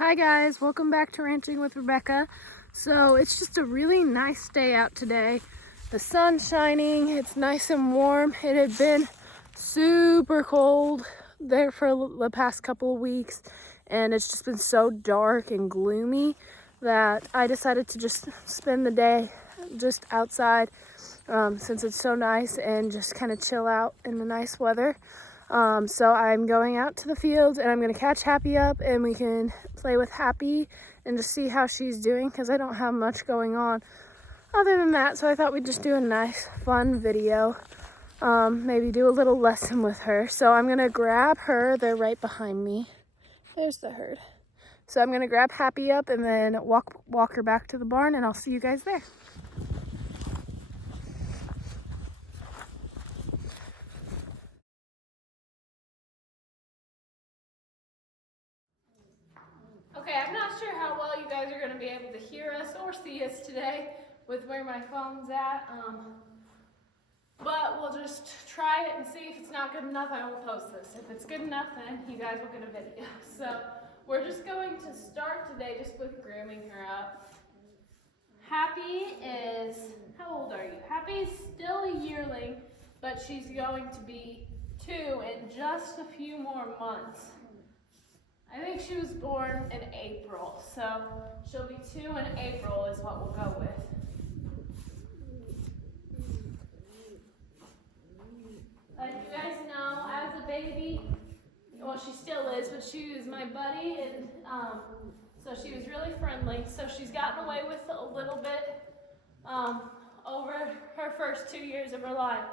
Hi guys, welcome back to Ranching with Rebecca. So it's just a really nice day out today. The sun's shining, it's nice and warm. It had been super cold there for the past couple of weeks, and it's just been so dark and gloomy that I decided to just spend the day just outside since it's so nice and just kind of chill out in the nice weather. So I'm going out to the field and I'm going to catch Happy up and we can play with Happy and just see how she's doing because I don't have much going on other than that. So I thought we'd just do a nice fun video, maybe do a little lesson with her. So I'm going to grab her. They're right behind me. There's the herd. So I'm going to grab Happy up and then walk her back to the barn, and I'll see you guys there. Okay, I'm not sure how well you guys are going to be able to hear us or see us today with where my phone's at, but we'll just try it and see. If it's not good enough, I won't post this. If it's good enough, then you guys will get a video. So we're just going to start today just with grooming her up. Happy is, how old are you? Happy's still a yearling, but she's going to be 2 in just a few more months. I think she was born in April, so she'll be 2 in April is what we'll go with. Like you guys know, as a baby, well, she still is, but she was my buddy, and so she was really friendly. So she's gotten away with a little bit over her first 2 years of her life.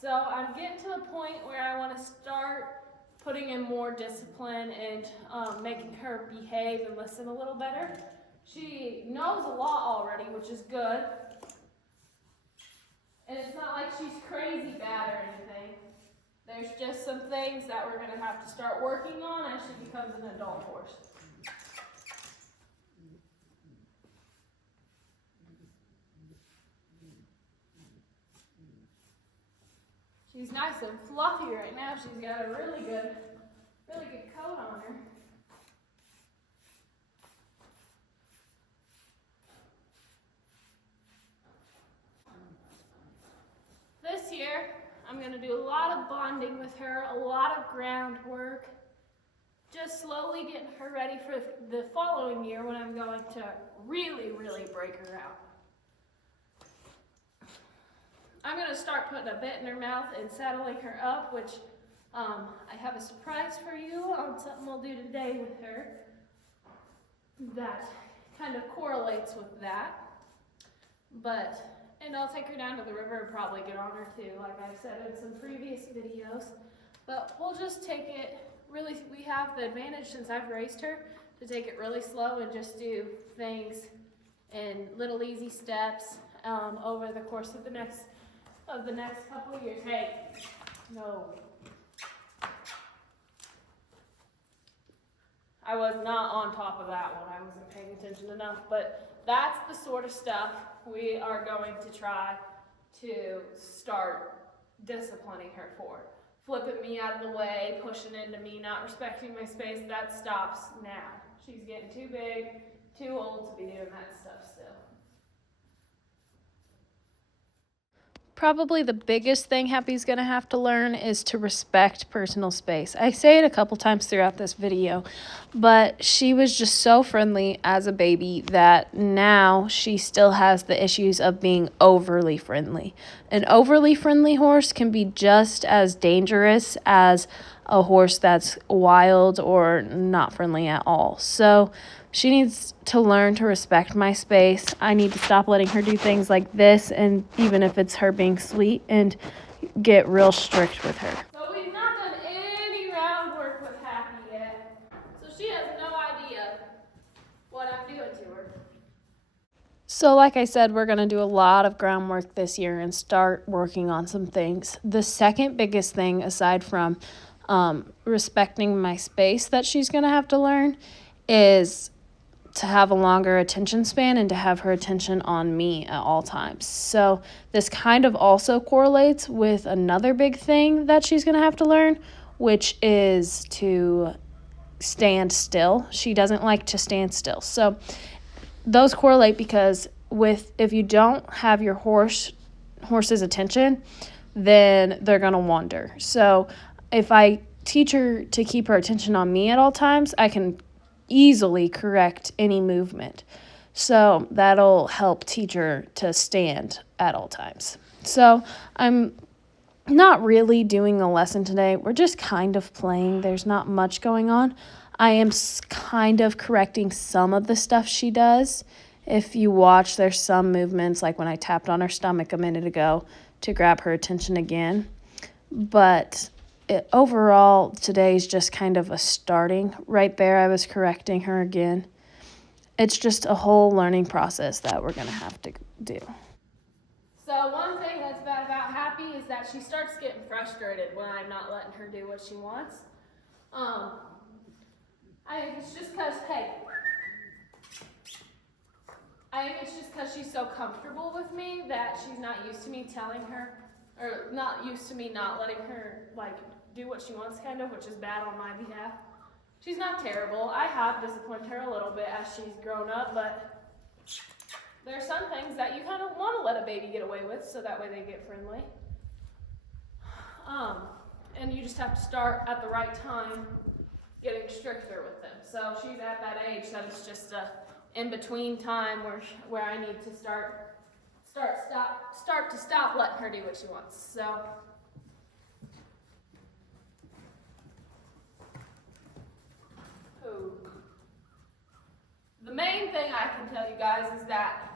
So I'm getting to the point where I want to start putting in more discipline and making her behave and listen a little better. She knows a lot already, which is good. And it's not like she's crazy bad or anything. There's just some things that we're going to have to start working on as she becomes an adult horse. She's nice and fluffy right now. She's got a really good coat on her. This year, I'm going to do a lot of bonding with her, a lot of groundwork, just slowly getting her ready for the following year when I'm going to really break her out. I'm going to start putting a bit in her mouth and saddling her up, which I have a surprise for you on something we'll do today with her that kind of correlates with that. And I'll take her down to the river and probably get on her too, like I've said in some previous videos. But we'll just take it really, we have the advantage since I've raised her to take it really slow and just do things in little easy steps over the course of the next couple of years. Hey, no. I was not on top of that one. I wasn't paying attention enough, but that's the sort of stuff we are going to try to start disciplining her for. Flipping me out of the way, pushing into me, not respecting my space, that stops now. She's getting too big, too old to be doing that stuff still. Probably the biggest thing Happy's going to have to learn is to respect personal space. I say it a couple times throughout this video, but she was just so friendly as a baby that now she still has the issues of being overly friendly. An overly friendly horse can be just as dangerous as a horse that's wild or not friendly at all. So she needs to learn to respect my space. I need to stop letting her do things like this, and even if it's her being sweet, and get real strict with her. So we've not done any round work with Happy yet, so she has no idea what I'm doing to her. So like I said, we're going to do a lot of groundwork this year and start working on some things. The second biggest thing, aside from respecting my space that she's going to have to learn, is to have a longer attention span and to have her attention on me at all times. So this kind of also correlates with another big thing that she's going to have to learn, which is to stand still. She doesn't like to stand still. So those correlate because if you don't have your horse's attention, then they're going to wander. So if I teach her to keep her attention on me at all times, I can easily correct any movement. So that'll help teach her to stand at all times. So I'm not really doing a lesson today. We're just kind of playing. There's not much going on. I am kind of correcting some of the stuff she does. If you watch, there's some movements, like when I tapped on her stomach a minute ago to grab her attention again. But overall, today's just kind of a starting. Right there, I was correcting her again. It's just a whole learning process that we're going to have to do. So one thing that's bad about Happy is that she starts getting frustrated when I'm not letting her do what she wants. I think it's just because, she's so comfortable with me that she's not used to me telling her, or not used to me not letting her, like, do what she wants, kind of, which is bad on my behalf. She's not terrible. I have disciplined her a little bit as she's grown up, but there are some things that you kind of want to let a baby get away with, so that way they get friendly. And you just have to start at the right time getting stricter with them. So she's at that age that it's just a in-between time where I need to start to stop letting her do what she wants. So the main thing I can tell you guys is that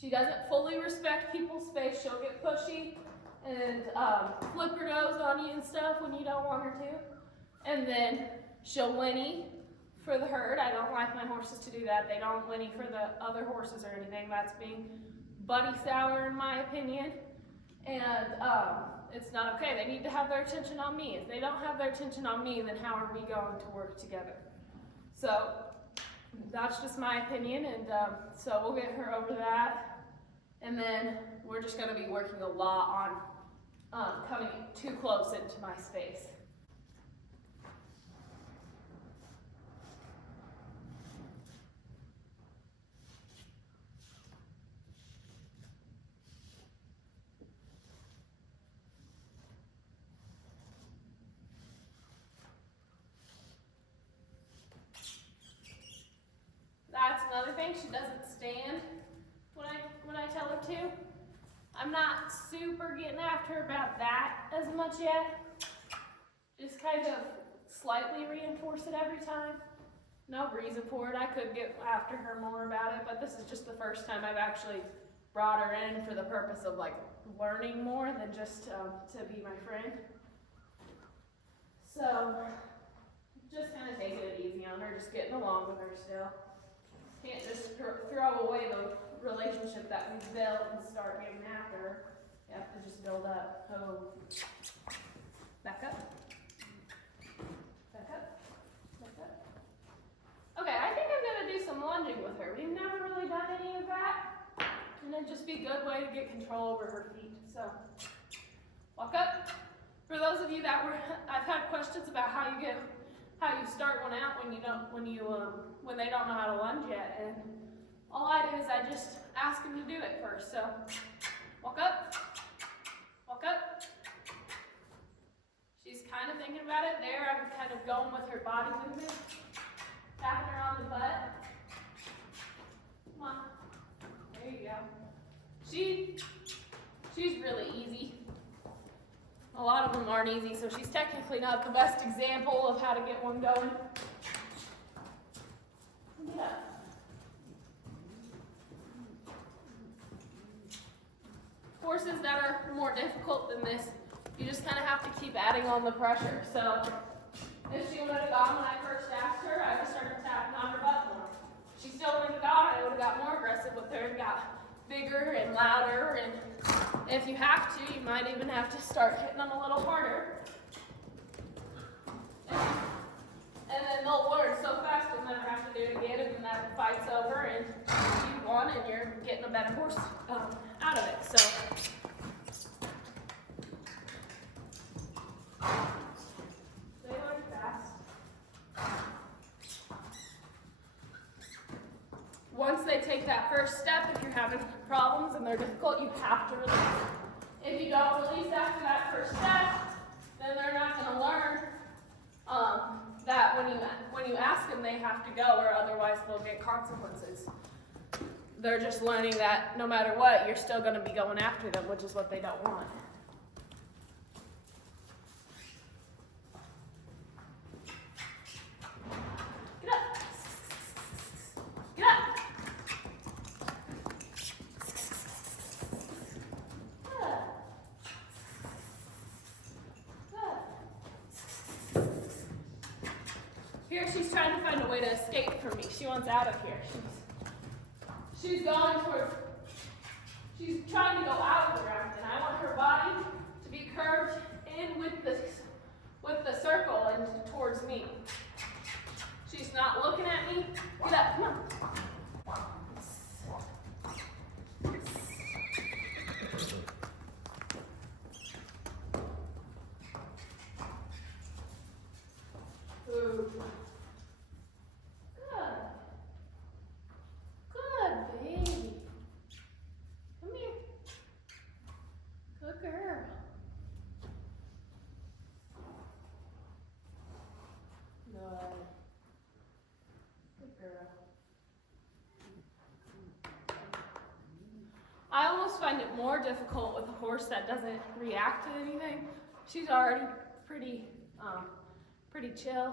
she doesn't fully respect people's space. She'll get pushy and flip her nose on you and stuff when you don't want her to. And then she'll whinny for the herd. I don't like my horses to do that. They don't whinny for the other horses or anything. That's being buddy sour in my opinion. And it's not okay. They need to have their attention on me. If they don't have their attention on me, then how are we going to work together? So that's just my opinion, and so we'll get her over that. And then we're just going to be working a lot on coming too close into my space. That's another thing. She doesn't stand when I tell her to. I'm not super getting after her about that as much yet. Just kind of slightly reinforce it every time. No reason for it. I could get after her more about it, but this is just the first time I've actually brought her in for the purpose of like learning more than just to be my friend. So just kind of taking it easy on her, just getting along with her still. Can't just throw away the relationship that we've built and start getting after her. You have to just build up. Oh, back up. Back up. Back up. Okay, I think I'm going to do some lunging with her. We've never really done any of that. And it'd just be a good way to get control over her feet. So, walk up. For those of you I've had questions about how you start one out when they don't know how to lunge yet, and all I do is I just ask them to do it first. So, walk up, walk up. She's kind of thinking about it there. I'm kind of going with her body movement, tapping her on the butt. Come on, there you go. She's really easy. A lot of them aren't easy, so she's technically not the best example of how to get one going. Yeah. Horses that are more difficult than this, you just kind of have to keep adding on the pressure. So if she would have gone when I first asked her, I would have started tapping on her butt more. She still would have gone, I would have got more aggressive with her and got bigger and louder, and if you have to, you might even have to start hitting them a little harder. And then they'll learn so fast they'll never have to do it again, and then that fight's over and you won and you're getting a better horse out of it. So they learn fast. take that first step. If you're having problems and they're difficult, you have to release. If you don't release after that first step, then they're not going to learn that when you ask them, they have to go, or otherwise they'll get consequences. They're just learning that no matter what, you're still going to be going after them, which is what they don't want. Get up. Get up. Here she's trying to find a way to escape from me. She wants out of here. She's going towards, she's trying to go out of the ground, and I want her body to be curved in with the circle and towards me. She's not looking at me. Get up, come on. Ooh. I almost find it more difficult with a horse that doesn't react to anything. She's already pretty chill.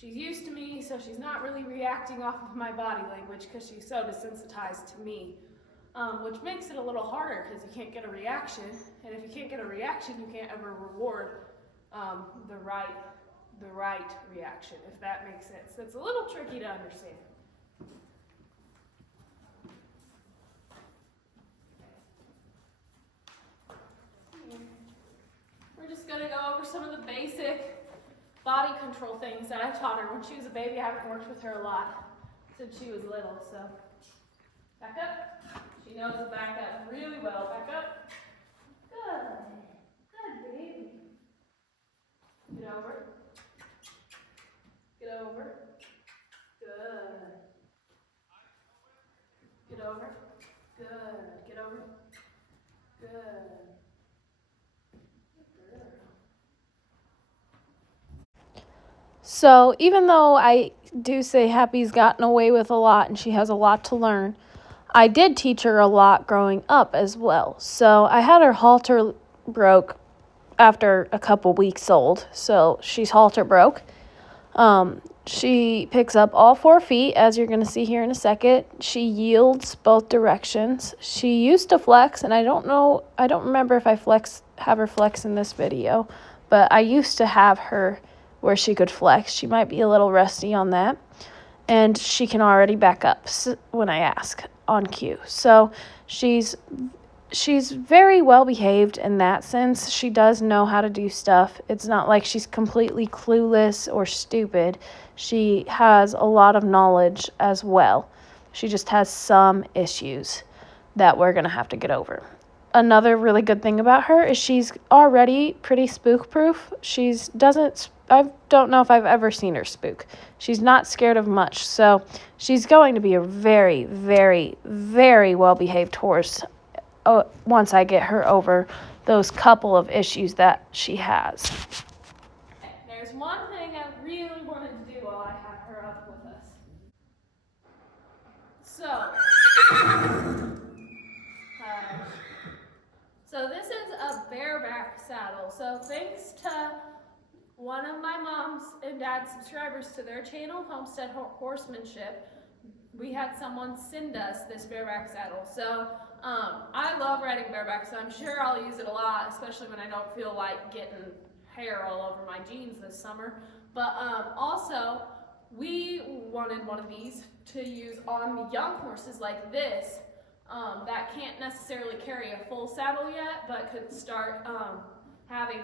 She's used to me, so she's not really reacting off of my body language because she's so desensitized to me, which makes it a little harder because you can't get a reaction. And if you can't get a reaction, you can't ever reward the right reaction, if that makes sense. It's a little tricky to understand. We're just going to go over some of the basic body control things that I taught her when she was a baby. I haven't worked with her a lot since she was little, so back up. She knows to back up really well. Back up. Good baby. Get over. Get over. Good. Get over. Good. Get over. Good. So even though I do say Happy's gotten away with a lot and she has a lot to learn, I did teach her a lot growing up as well. So I had her halter broke after a couple weeks old. So she's halter broke. She picks up all 4 feet, as you're going to see here in a second. She yields both directions. She used to flex, and I don't remember if I have her flex in this video, but I used to have her where she could flex. She might be a little rusty on that, and she can already back up when I ask on cue. So she's very well behaved in that sense. She does know how to do stuff. It's not like she's completely clueless or stupid. She has a lot of knowledge as well. She just has some issues that we're going to have to get over. Another really good thing about her is she's already pretty spook-proof. I don't know if I've ever seen her spook. She's not scared of much, so she's going to be a very, very, very well-behaved horse once I get her over those couple of issues that she has. There's one thing I really wanted to do while I had her up with us. So this is a bareback saddle. So thanks to one of my mom's and dad's subscribers to their channel, Homestead Horsemanship, we had someone send us this bareback saddle. So I love riding bareback, so I'm sure I'll use it a lot, especially when I don't feel like getting hair all over my jeans this summer. But also, we wanted one of these to use on the young horses like this that can't necessarily carry a full saddle yet, but could start having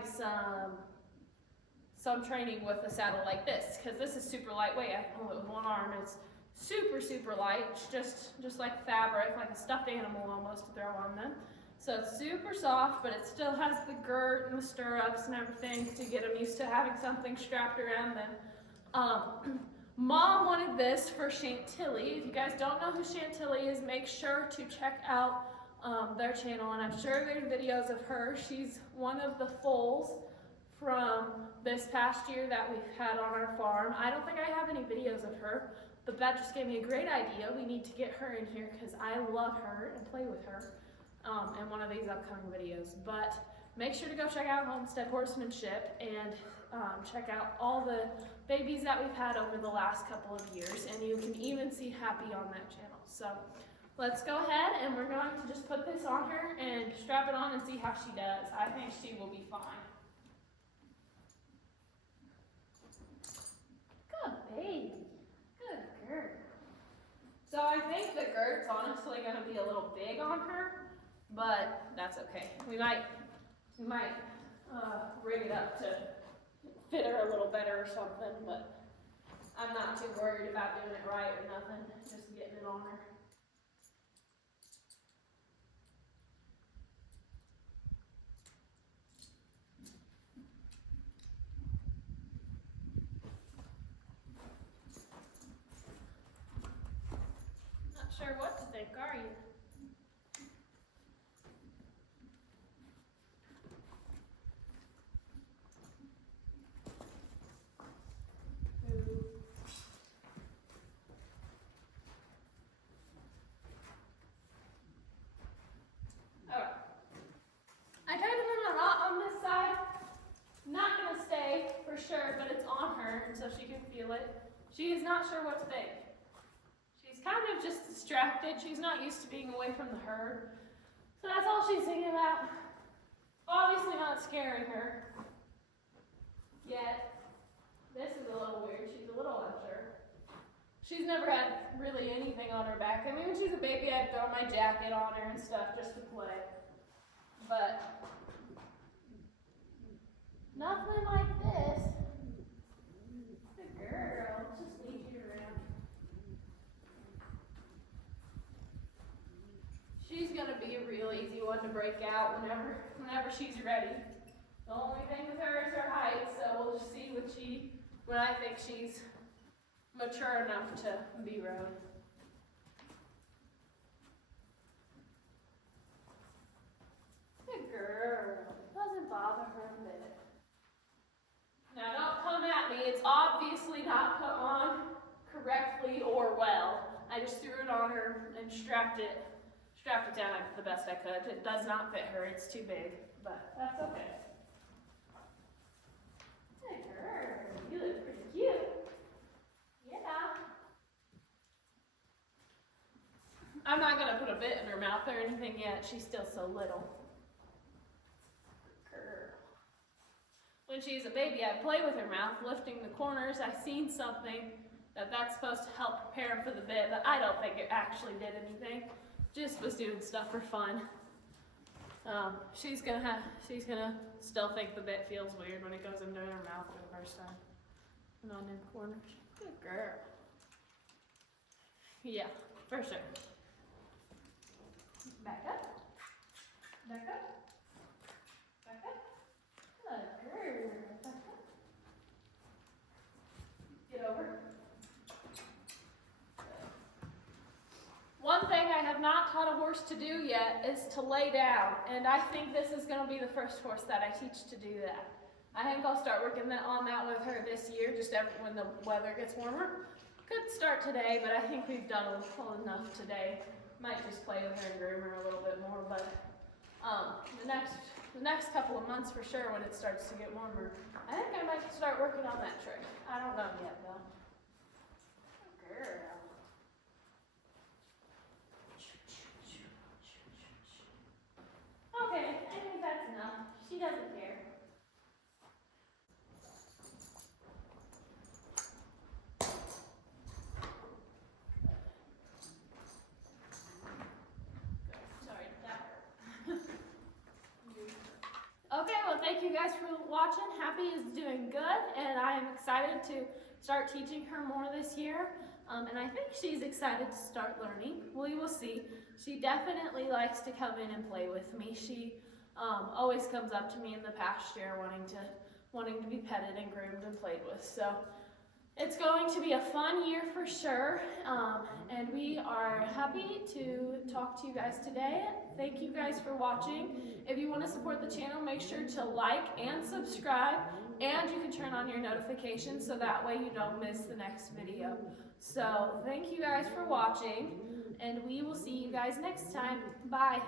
some training with a saddle like this, because this is super lightweight. I can hold it with one arm. It's super, super light. It's just like fabric, like a stuffed animal almost to throw on them. So it's super soft, but it still has the girth and the stirrups and everything to get them used to having something strapped around them. Mom wanted this for Chantilly. If you guys don't know who Chantilly is, make sure to check out their channel, and I'm sure there's videos of her. She's one of the foals from this past year that we've had on our farm. I don't think I have any videos of her, but that just gave me a great idea. We need to get her in here because I love her and play with her in one of these upcoming videos. But make sure to go check out Homestead Horsemanship and check out all the babies that we've had over the last couple of years, and you can even see Happy on that channel. So let's go ahead and we're going to just put this on her and strap it on and see how she does. I think she will be fine. Good baby. Good girl. So I think the girt's honestly going to be a little big on her, but that's okay. We might rig it up to fit her a little better or something, but I'm not too worried about doing it right or nothing, just getting it on her. Not sure what to think, are you? I tied them in a knot on this side. Not gonna stay for sure, but it's on her, and so she can feel it. She is not sure what to think. She's kind of just distracted. She's not used to being away from the herd. So that's all she's thinking about. Obviously not scaring her yet. This is a little weird. She's a little unsure. She's never had really anything on her back. I mean, when she's a baby, I'd throw my jacket on her and stuff just to play. But nothing like this. Good girl. Just leave you around. She's gonna be a real easy one to break out whenever she's ready. The only thing with her is her height, so we'll just see when I think she's mature enough to be rode. Good girl. Doesn't bother her a bit. Now don't come at me. It's obviously not put on correctly or well. I just threw it on her and strapped it down the best I could. It does not fit her. It's too big, but that's okay. Good girl. You look pretty cute. Yeah. I'm not going to put a bit in her mouth or anything yet. She's still so little. Girl. When she's a baby, I play with her mouth, lifting the corners. I seen something that's supposed to help prepare for the bit, but I don't think it actually did anything. Just was doing stuff for fun. She's gonna still think the bit feels weird when it goes into her mouth for the first time. And on them corners. Good girl. Yeah, for sure. Back up. Back up. Back up. Good girl. Back up. Get over. One thing I have not taught a horse to do yet is to lay down, and I think this is going to be the first horse that I teach to do that. I think I'll start working on that with her this year, just when the weather gets warmer. Could start today, but I think we've done enough today. Might just play with her and groom her a little bit more, but the next couple of months for sure, when it starts to get warmer, I think I might start working on that trick. I don't know yet though. Girl. Okay, I think that's enough. She doesn't care. Sorry, that hurt. Okay, well, thank you guys for watching. Happy is doing good, and I am excited to start teaching her more this year. And I think she's excited to start learning. We will see. She definitely likes to come in and play with me. She always comes up to me in the pasture wanting to be petted and groomed and played with. So It's going to be a fun year for sure, and we are happy to talk to you guys today. Thank you guys for watching. If you want to support the channel, make sure to like and subscribe, and you can turn on your notifications so that way you don't miss the next video. So thank you guys for watching, and we will see you guys next time. Bye.